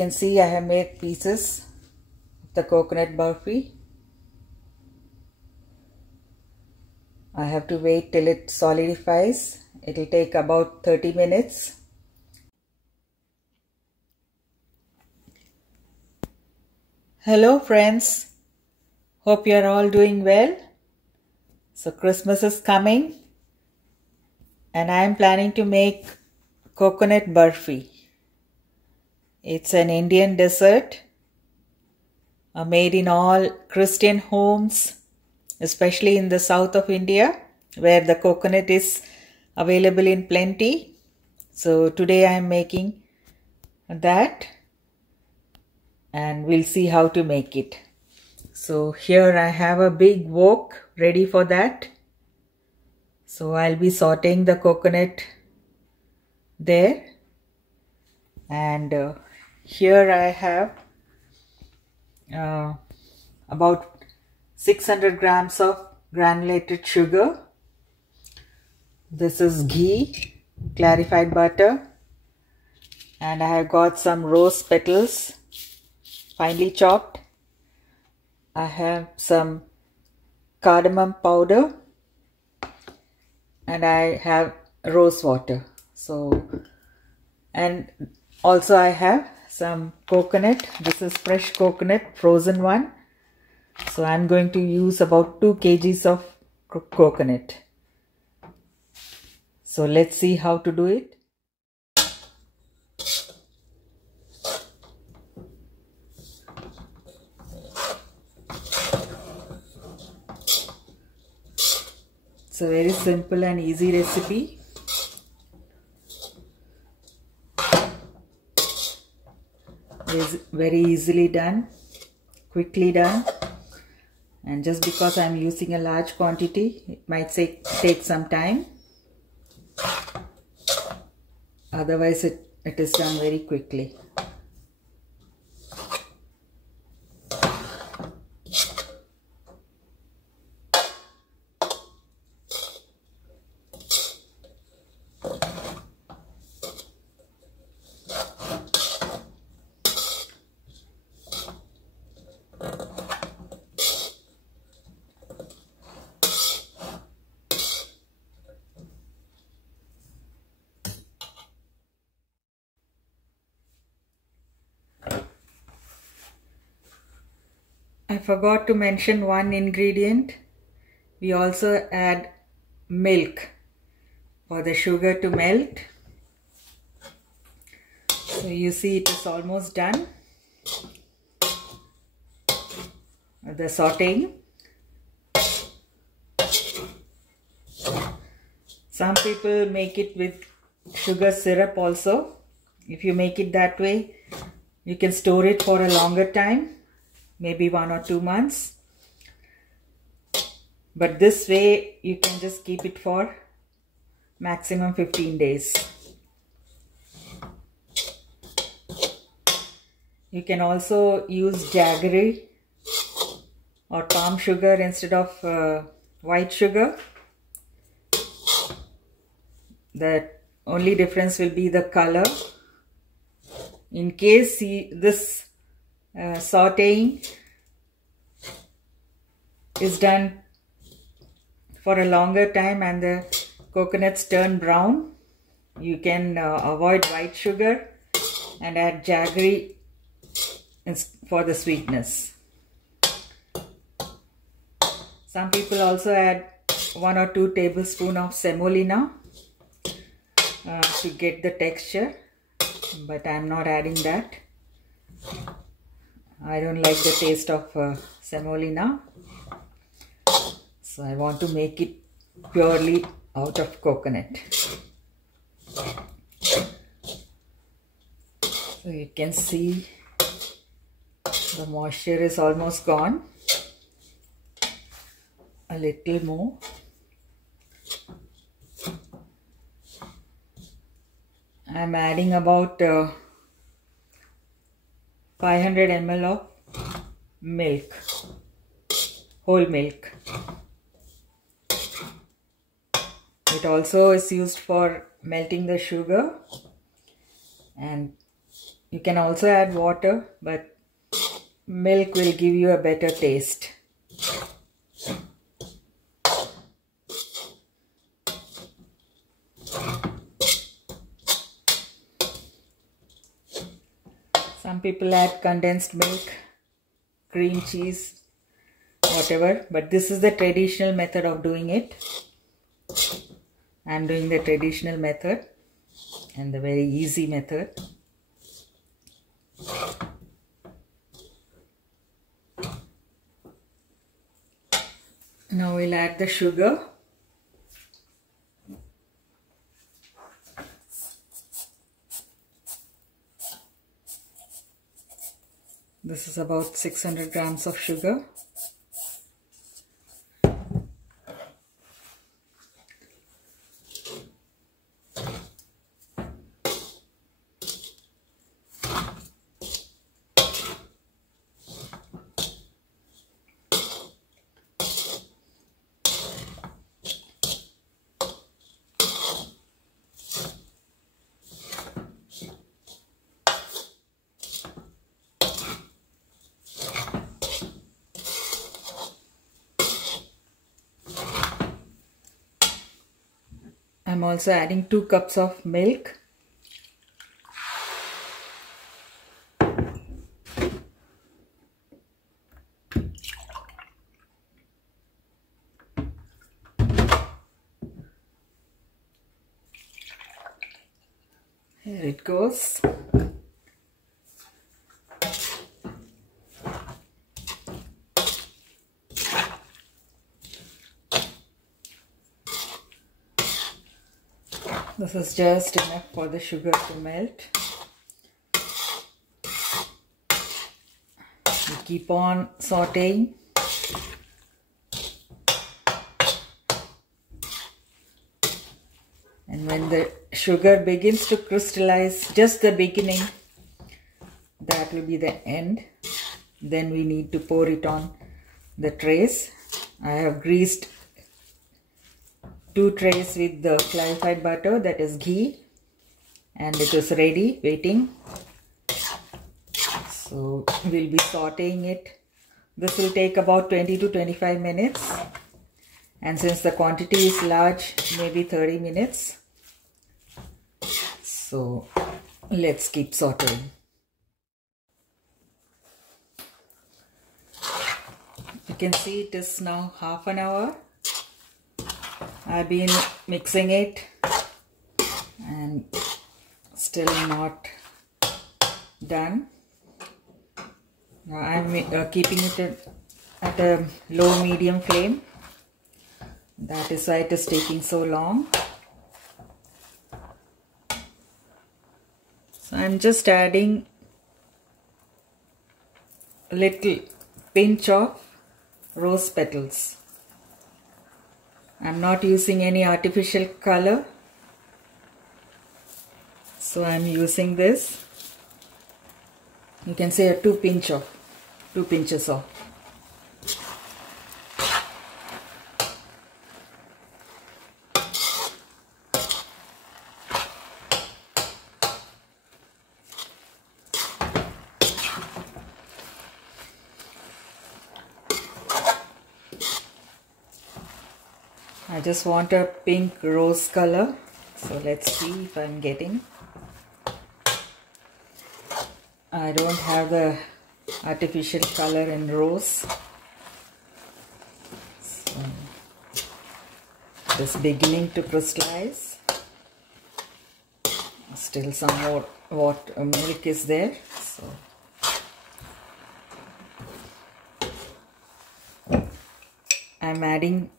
can see I have made pieces of the coconut burfi. I have to wait till it solidifies. It will take about 30 minutes. Hello friends, hope you are all doing well. So Christmas is coming and I am planning to make coconut burfi. It's an Indian dessert made in all Christian homes, especially in the south of India where the coconut is available in plenty. So today I am making that and we'll see how to make it. So here I have a big wok ready for that. So I'll be sauteing the coconut there, and here I have about 600 grams of granulated sugar. This is ghee, clarified butter, and I have got some rose petals finely chopped. I have some cardamom powder and I have rosewater. So, and also I have some coconut. This is fresh coconut, frozen one. So I'm going to use about 2 kgs of coconut. So let's see how to do it. It's a very simple and easy recipe. It's very easily done, quickly done, and just because I'm using a large quantity, it might take some time. Otherwise it is done very quickly. I forgot to mention one ingredient. We also add milk for the sugar to melt. So you see it is almost done, the sauteing. Some people make it with sugar syrup also. If you make it that way, you can store it for a longer time, maybe 1 or 2 months. But this way you can just keep it for maximum 15 days. You can also use jaggery or palm sugar instead of white sugar. The only difference will be the color. In case this sauteing is done for a longer time and the coconuts turn brown, you can avoid white sugar and add jaggery for the sweetness. Some people also add 1 or 2 tablespoons of semolina to get the texture, but I am not adding that. I don't like the taste of semolina, so I want to make it purely out of coconut. So you can see the moisture is almost gone. A little more. I'm adding about 500 ml of milk, whole milk. It also is used for melting the sugar, and You can also add water, but milk will give you a better taste. Some people add condensed milk, cream cheese, whatever, but this is the traditional method of doing it. I'm doing the traditional method and the very easy method. Now we'll add the sugar. This is about 600 grams of sugar. I'm also adding 2 cups of milk. Here it goes. This is just enough for the sugar to melt. We keep on sauteing. And when the sugar begins to crystallize, just the beginning, that will be the end. Then we need to pour it on the trays. I have greased 2 trays with the clarified butter, that is ghee, and it is ready, waiting. So we'll be sauteing it. This will take about 20 to 25 minutes, and since the quantity is large, maybe 30 minutes. So let's keep sauteing. You can see it is now half an hour. I've been mixing it and still not done. Now I'm keeping it at a low medium flame. That is why it is taking so long. So I'm just adding a little pinch of rose petals. I'm not using any artificial color, so I'm using this. You can say 2 pinches of. I just want a pink rose color, so let's see if I'm getting. I don't have the artificial color in rose, so it's beginning to crystallize. Still some more milk is there, so I'm adding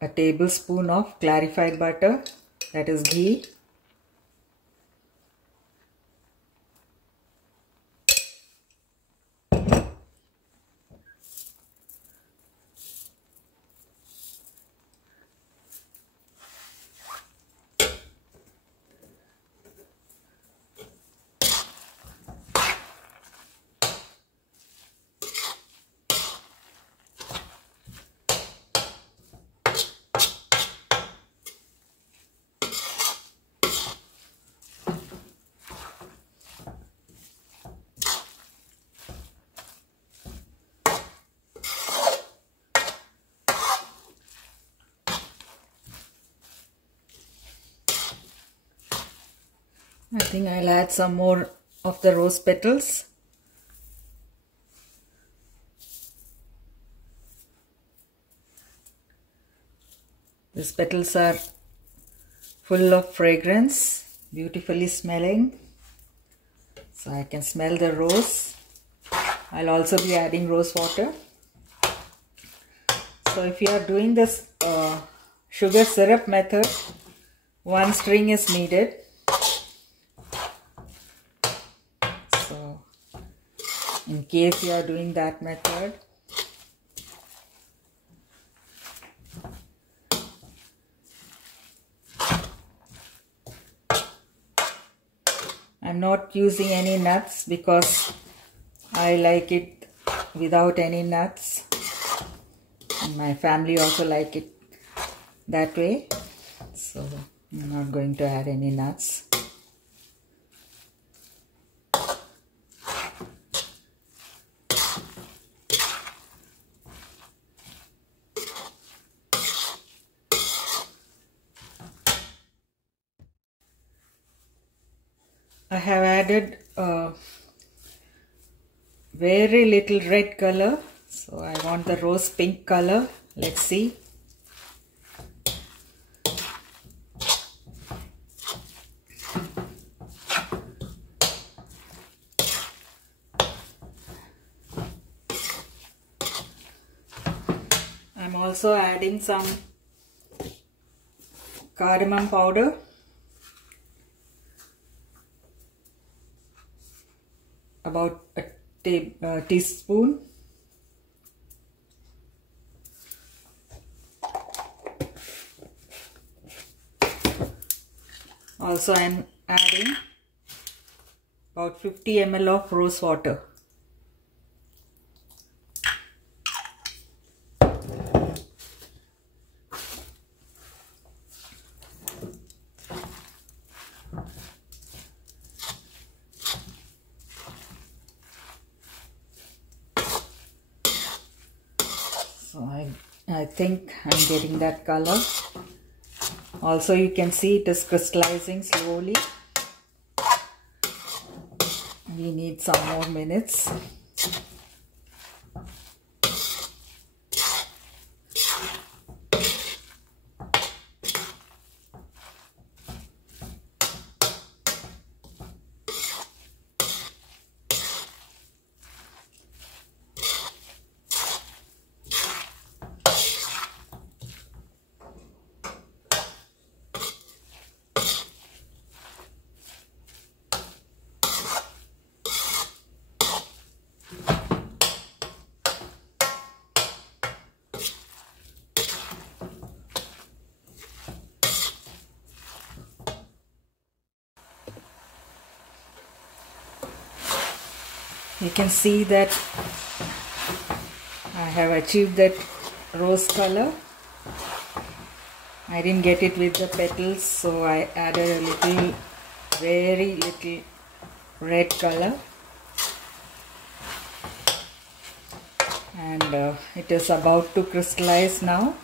a tablespoon of clarified butter, that is ghee. I think I'll add some more of the rose petals. These petals are full of fragrance, beautifully smelling. So I can smell the rose. I'll also be adding rose water. So if you are doing this sugar syrup method, one string is needed. So in case you are doing that method, I'm not using any nuts because I like it without any nuts. And my family also like it that way. So I'm not going to add any nuts. I have added very little red color, so I want the rose pink color. Let's see. I'm also adding some cardamom powder. About a teaspoon. Also I'm adding about 50 ml of rose water. So I think I'm getting that color. Also you can see it is crystallizing slowly. We need some more minutes. You can see that I have achieved that rose color. I didn't get it with the petals, so I added a little, very little red color. And it is about to crystallize now.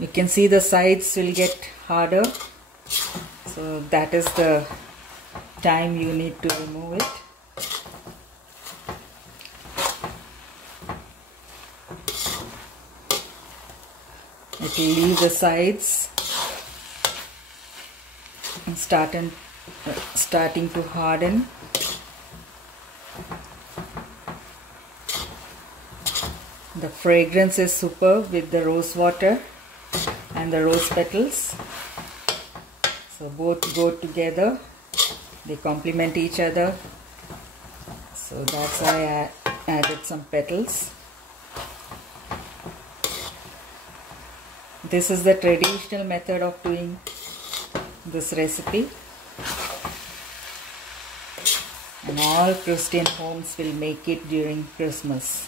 You can see the sides will get harder. So that is the time you need to remove it. It will leave the sides and starting to harden. The fragrance is superb with the rose water and the rose petals. So both go together, they complement each other. So that's why I added some petals. This is the traditional method of doing this recipe. And all Christian homes will make it during Christmas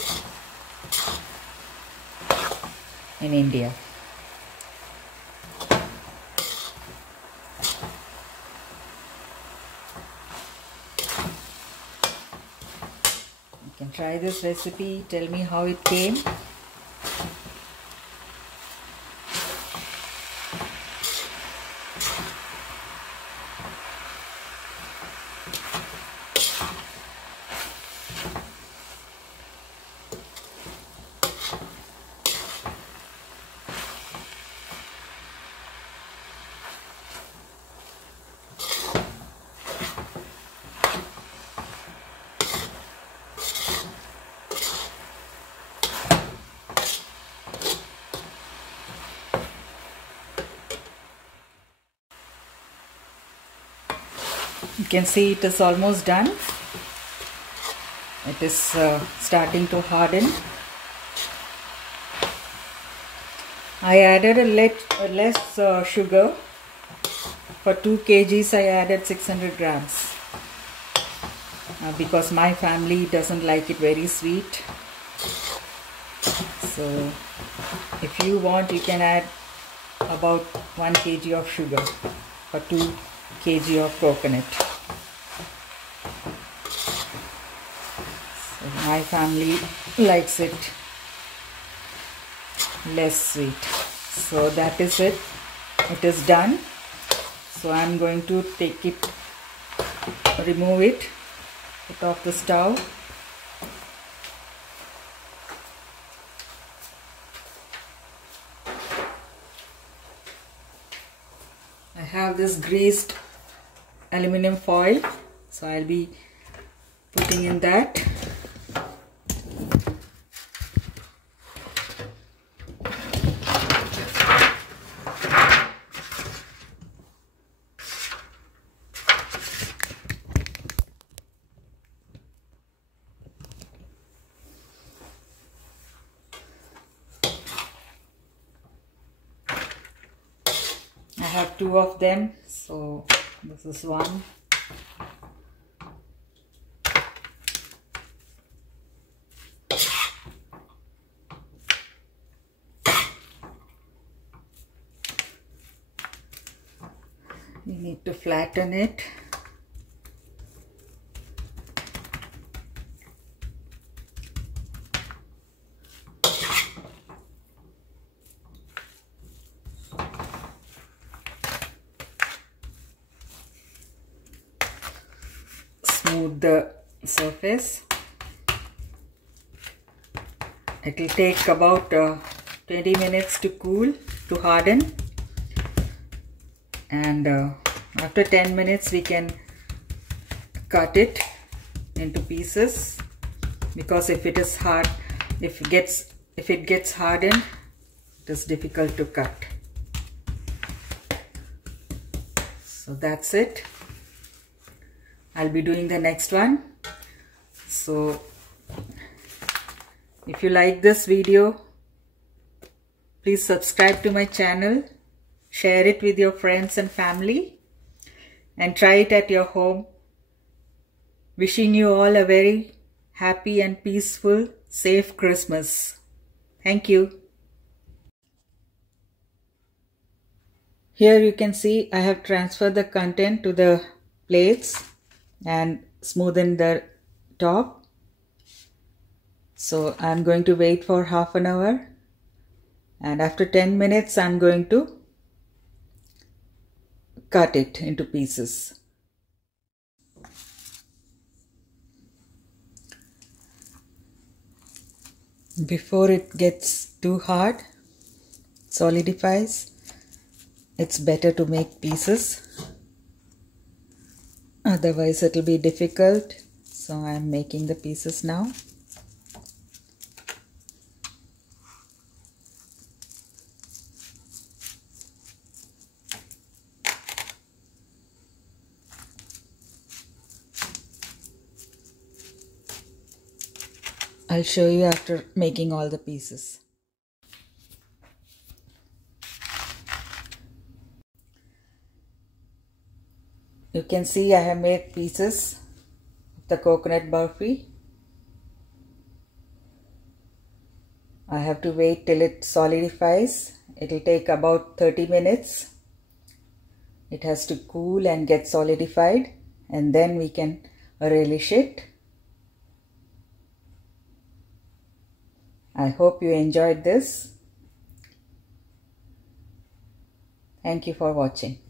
in India. You can try this recipe, tell me how it came. can see it is almost done. It is starting to harden. I added less sugar. For 2 kgs I added 600 grams because my family doesn't like it very sweet. So if you want, you can add about 1 kg of sugar for 2 kg of coconut. So my family likes it less sweet. So that is it. It is done. So I'm going to take it, remove it, put off the stove. I have this greased aluminum foil, so I'll be putting in that. I have 2 of them, so this is one. You need to flatten it. Smooth the surface. It will take about 20 minutes to cool, to harden, and after 10 minutes we can cut it into pieces, because if it is hard, if it gets hardened, it is difficult to cut. So that's it. I'll be doing the next one. So if you like this video, please subscribe to my channel, share it with your friends and family, and try it at your home. Wishing you all a very happy and peaceful, safe Christmas. Thank you. Here you can see I have transferred the content to the plates and smoothen the top. So I'm going to wait for half an hour, and after 10 minutes I'm going to cut it into pieces. Before it gets too hard, solidifies, it's better to make pieces. Otherwise it will be difficult. So I'm making the pieces now. I'll show you after making all the pieces. You can see I have made pieces of the coconut burfi. I have to wait till it solidifies. It will take about 30 minutes. It has to cool and get solidified, and then we can relish it. I hope you enjoyed this. Thank you for watching.